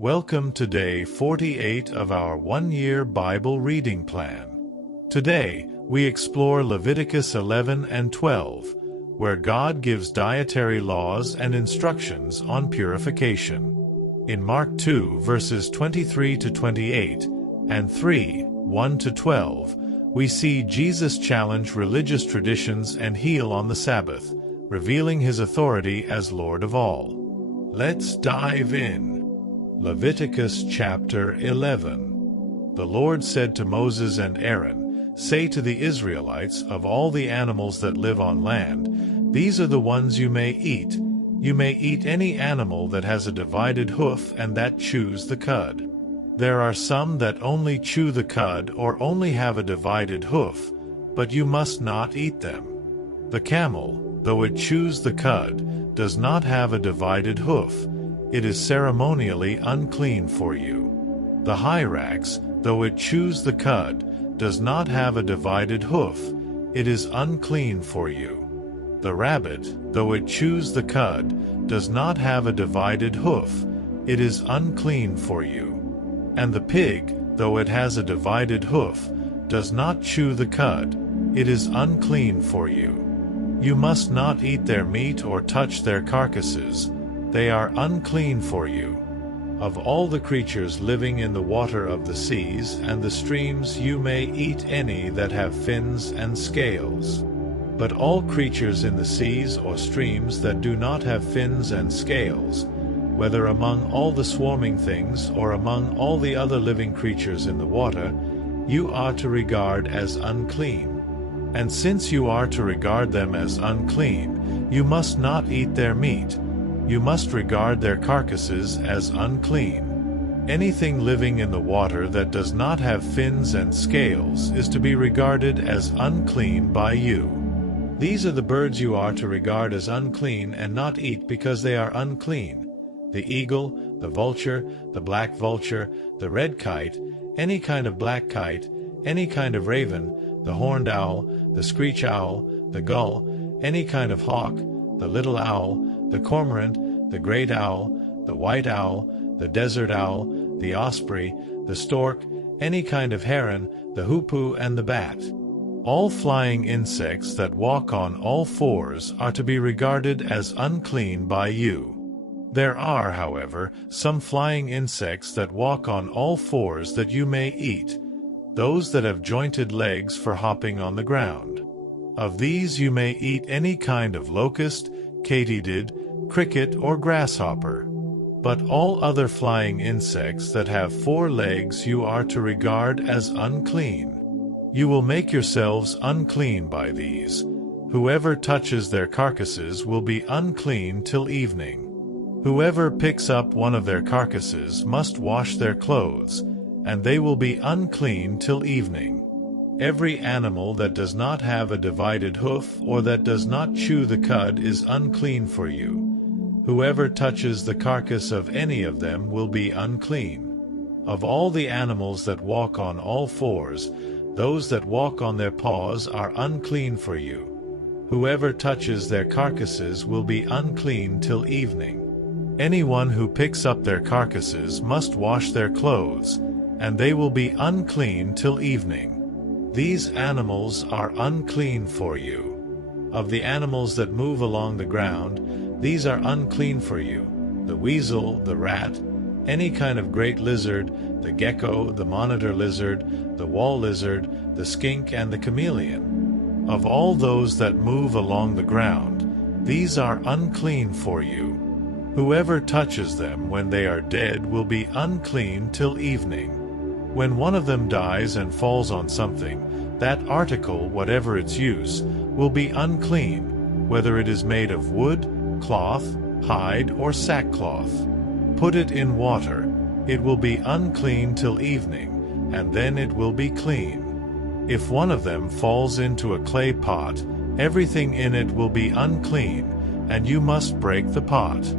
Welcome to day 48 of our one-year Bible reading plan. Today, we explore Leviticus 11 and 12, where God gives dietary laws and instructions on purification. In Mark 2 verses 23 to 28 and 3, 1 to 12, we see Jesus challenge religious traditions and heal on the Sabbath, revealing his authority as Lord of all. Let's dive in. Leviticus chapter 11. The Lord said to Moses and Aaron, "Say to the Israelites, of all the animals that live on land, these are the ones you may eat. You may eat any animal that has a divided hoof and that chews the cud. There are some that only chew the cud or only have a divided hoof, but you must not eat them. The camel, though it chews the cud, does not have a divided hoof. It is ceremonially unclean for you. The hyrax, though it chews the cud, does not have a divided hoof. It is unclean for you. The rabbit, though it chews the cud, does not have a divided hoof. It is unclean for you. And the pig, though it has a divided hoof, does not chew the cud. It is unclean for you. You must not eat their meat or touch their carcasses. They are unclean for you. Of all the creatures living in the water of the seas and the streams you may eat any that have fins and scales. But all creatures in the seas or streams that do not have fins and scales, whether among all the swarming things or among all the other living creatures in the water, you are to regard as unclean. And since you are to regard them as unclean, you must not eat their meat. You must regard their carcasses as unclean. Anything living in the water that does not have fins and scales is to be regarded as unclean by you. These are the birds you are to regard as unclean and not eat because they are unclean: the eagle, the vulture, the black vulture, the red kite, any kind of black kite, any kind of raven, the horned owl, the screech owl, the gull, any kind of hawk, the little owl, the cormorant, the great owl, the white owl, the desert owl, the osprey, the stork, any kind of heron, the hoopoe and the bat. All flying insects that walk on all fours are to be regarded as unclean by you. There are, however, some flying insects that walk on all fours that you may eat, those that have jointed legs for hopping on the ground. Of these you may eat any kind of locust, katydid, cricket, or grasshopper. But all other flying insects that have 4 legs you are to regard as unclean. You will make yourselves unclean by these. Whoever touches their carcasses will be unclean till evening. Whoever picks up one of their carcasses must wash their clothes, and they will be unclean till evening. Every animal that does not have a divided hoof or that does not chew the cud is unclean for you. Whoever touches the carcass of any of them will be unclean. Of all the animals that walk on all fours, those that walk on their paws are unclean for you. Whoever touches their carcasses will be unclean till evening. Anyone who picks up their carcasses must wash their clothes, and they will be unclean till evening. These animals are unclean for you. Of the animals that move along the ground, these are unclean for you: the weasel, the rat, any kind of great lizard, the gecko, the monitor lizard, the wall lizard, the skink, and the chameleon. Of all those that move along the ground, these are unclean for you. Whoever touches them when they are dead will be unclean till evening. When one of them dies and falls on something, that article, whatever its use, will be unclean, whether it is made of wood, cloth, hide, or sackcloth. Put it in water. It will be unclean till evening, and then it will be clean. If one of them falls into a clay pot, everything in it will be unclean, and you must break the pot.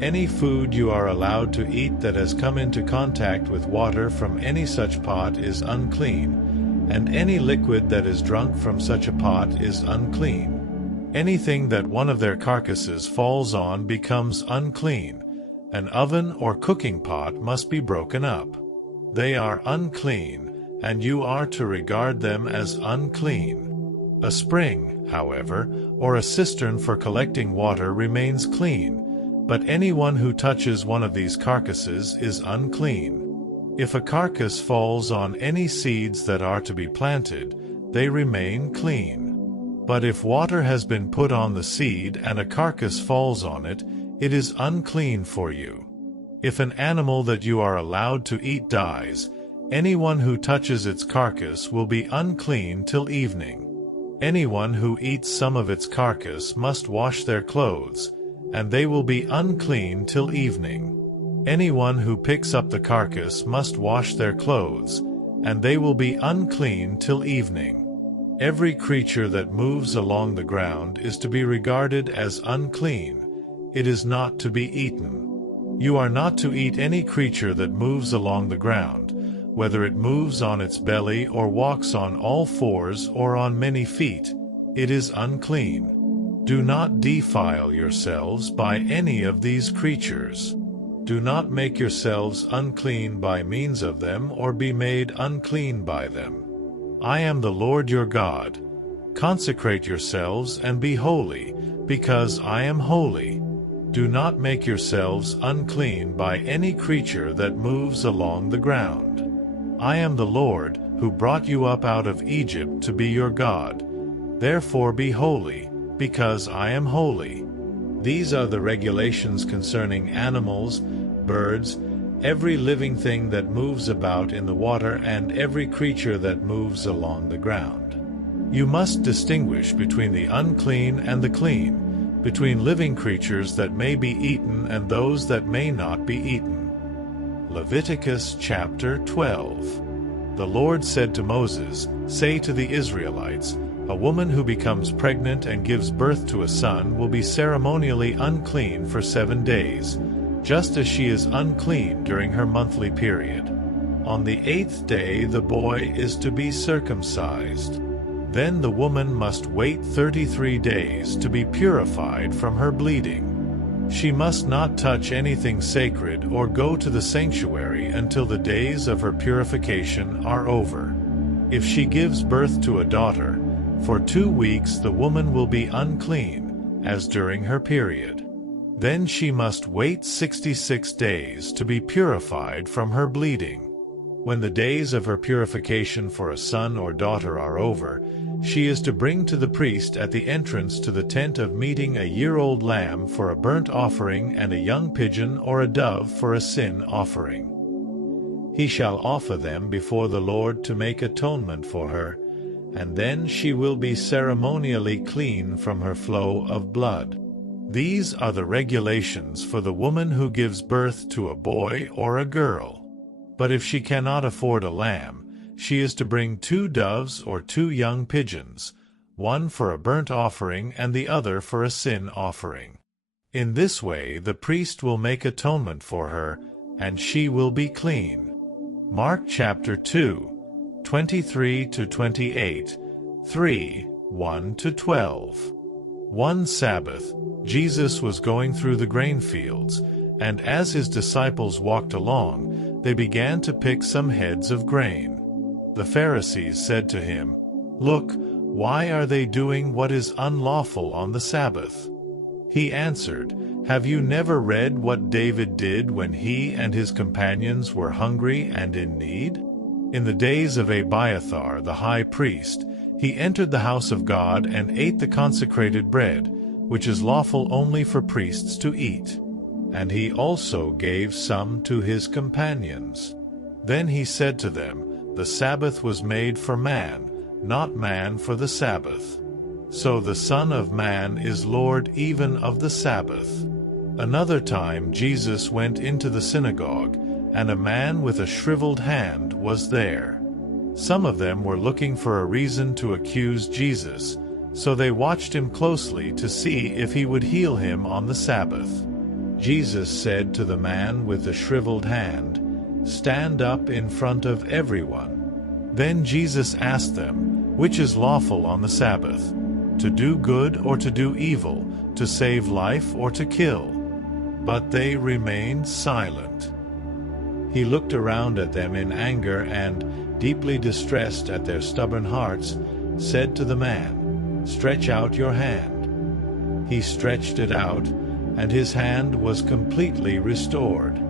Any food you are allowed to eat that has come into contact with water from any such pot is unclean, and any liquid that is drunk from such a pot is unclean. Anything that one of their carcasses falls on becomes unclean, An oven or cooking pot must be broken up. They are unclean, and you are to regard them as unclean. A spring, however, or a cistern for collecting water remains clean, but anyone who touches one of these carcasses is unclean. If a carcass falls on any seeds that are to be planted, they remain clean. But if water has been put on the seed and a carcass falls on it, it is unclean for you. If an animal that you are allowed to eat dies, anyone who touches its carcass will be unclean till evening. Anyone who eats some of its carcass must wash their clothes, and they will be unclean till evening. Anyone who picks up the carcass must wash their clothes, and they will be unclean till evening. Every creature that moves along the ground is to be regarded as unclean. It is not to be eaten. You are not to eat any creature that moves along the ground, whether it moves on its belly or walks on all fours or on many feet. It is unclean. Do not defile yourselves by any of these creatures. Do not make yourselves unclean by means of them or be made unclean by them. I am the Lord your God. Consecrate yourselves and be holy, because I am holy. Do not make yourselves unclean by any creature that moves along the ground. I am the Lord, who brought you up out of Egypt to be your God. Therefore be holy, because I am holy. These are the regulations concerning animals, birds, every living thing that moves about in the water and every creature that moves along the ground. You must distinguish between the unclean and the clean, between living creatures that may be eaten and those that may not be eaten. Leviticus chapter 12. The Lord said to Moses, "Say to the Israelites, a woman who becomes pregnant and gives birth to a son will be ceremonially unclean for 7 days, just as she is unclean during her monthly period. On the 8th day the boy is to be circumcised. Then the woman must wait 33 days to be purified from her bleeding. She must not touch anything sacred or go to the sanctuary until the days of her purification are over. If she gives birth to a daughter, for 2 weeks the woman will be unclean, as during her period. Then she must wait 66 days to be purified from her bleeding. When the days of her purification for a son or daughter are over, she is to bring to the priest at the entrance to the tent of meeting a year-old lamb for a burnt offering and a young pigeon or a dove for a sin offering. He shall offer them before the Lord to make atonement for her, and then she will be ceremonially clean from her flow of blood. These are the regulations for the woman who gives birth to a boy or a girl. But if she cannot afford a lamb, she is to bring 2 doves or 2 young pigeons, one for a burnt offering and the other for a sin offering. In this way the priest will make atonement for her, and she will be clean. Mark chapter 2, 23-28, 3, 1-12. One Sabbath, Jesus was going through the grain fields, and as his disciples walked along, they began to pick some heads of grain. The Pharisees said to him, "Look, why are they doing what is unlawful on the Sabbath?" He answered, "Have you never read what David did when he and his companions were hungry and in need? In the days of Abiathar the high priest, he entered the house of God and ate the consecrated bread, which is lawful only for priests to eat. And he also gave some to his companions. Then he said to them, The Sabbath was made for man, not man for the Sabbath. So the Son of Man is Lord even of the Sabbath." Another time Jesus went into the synagogue, and a man with a shriveled hand was there. Some of them were looking for a reason to accuse Jesus, so they watched him closely to see if he would heal him on the Sabbath. Jesus said to the man with the shriveled hand, "Stand up in front of everyone." Then Jesus asked them, "Which is lawful on the Sabbath, to do good or to do evil, to save life or to kill?" but they remained silent. He looked around at them in anger and, deeply distressed at their stubborn hearts, said to the man, "Stretch out your hand." He stretched it out, and his hand was completely restored.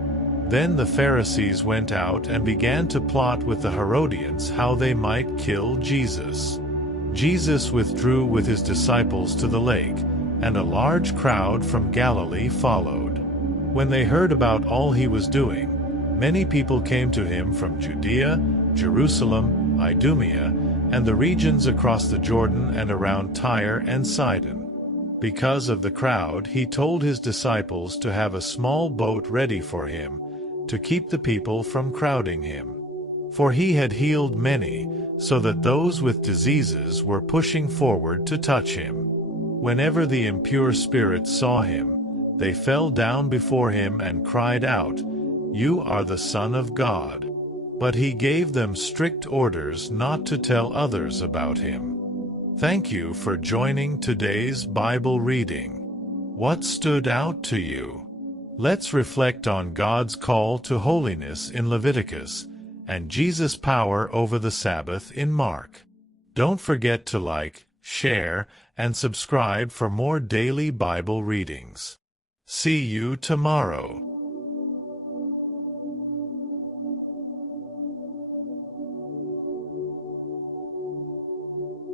Then the Pharisees went out and began to plot with the Herodians how they might kill Jesus. Jesus withdrew with his disciples to the lake, and a large crowd from Galilee followed. When they heard about all he was doing, many people came to him from Judea, Jerusalem, Idumea, and the regions across the Jordan and around Tyre and Sidon. Because of the crowd, he told his disciples to have a small boat ready for him, to keep the people from crowding him. For he had healed many, so that those with diseases were pushing forward to touch him. Whenever the impure spirits saw him, they fell down before him and cried out, "You are the Son of God." But he gave them strict orders not to tell others about him. Thank you for joining today's Bible reading. What stood out to you? Let's reflect on God's call to holiness in Leviticus and Jesus' power over the Sabbath in Mark. Don't forget to like, share, and subscribe for more daily Bible readings. See you tomorrow.